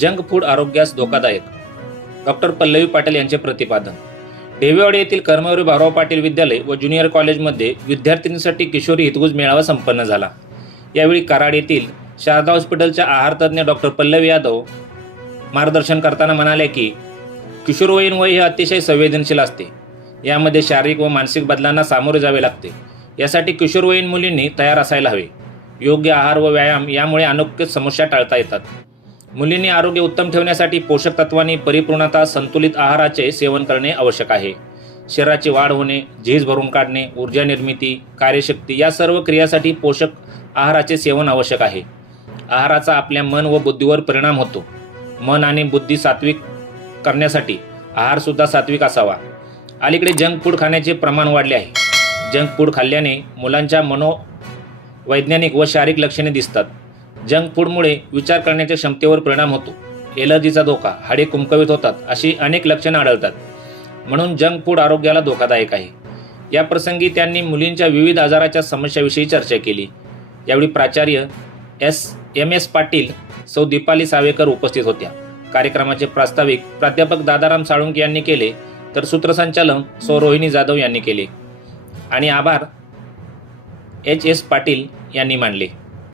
Junk food आरोग्यास धोकादायक. Doctor Pallavi Patil यांचे प्रतिपादन. डेवेवाडी येथील कर्मवीर भाऊराव पाटील विद्यालय व ज्युनियर कॉलेजमध्ये विद्यार्थिनींसाठी किशोरी हितगुज मेळावा संपन्न झाला. यावेळी कराड येथील शारदा हॉस्पिटलच्या आहारतज्ज्ञ डॉक्टर पल्लवी यादव मार्गदर्शन करताना म्हणाले की किशोरवयीन वय हे अतिशय संवेदनशील असते. यामध्ये शारीरिक व मानसिक बदलांना सामोरे जावे लागते. यासाठी किशोरवयीन मुलींनी तयार असायला हवे. योग्य आहार व व्यायाम यामुळे अनोख्य समस्या टाळता येतात. मुलींनी आरोग्य उत्तम ठेवण्यासाठी पोषक तत्वांनी परिपूर्णता संतुलित आहाराचे सेवन करणे आवश्यक आहे. शरीराची वाढ होणे झीज भरून काढणे ऊर्जा निर्मिती कार्यशक्ती या सर्व क्रियासाठी पोषक आहाराचे सेवन आवश्यक आहे. आहाराचा आपल्या मन व बुद्धीवर परिणाम होतो. मन आणि बुद्धी सात्विक करण्यासाठी आहारसुद्धा सात्विक असावा. अलीकडे जंक फूड खाण्याचे प्रमाण वाढले आहे. जंक फूड खाल्ल्याने मुलांच्या मनोवैज्ञानिक व शारीरिक लक्षणे दिसतात. जंक फूडमुळे विचार करण्याच्या क्षमतेवर परिणाम होतो. एलर्जीचा धोका हाडे कुमकवित होतात अशी अनेक लक्षणं आढळतात. म्हणून जंक फूड आरोग्याला धोकादायक आहे. या प्रसंगी त्यांनी मुलींच्या विविध आजाराच्या समस्याविषयी चर्चा केली. यावेळी प्राचार्य एस. एम. एस. पाटील सौ. दीपाली सावेकर उपस्थित होत्या. कार्यक्रमाचे प्रास्ताविक प्राध्यापक दादाराम साळुंके यांनी केले तर सूत्रसंचालन सौ. रोहिणी जाधव यांनी केले. आणि आभार एच. एस. पाटील यांनी मानले.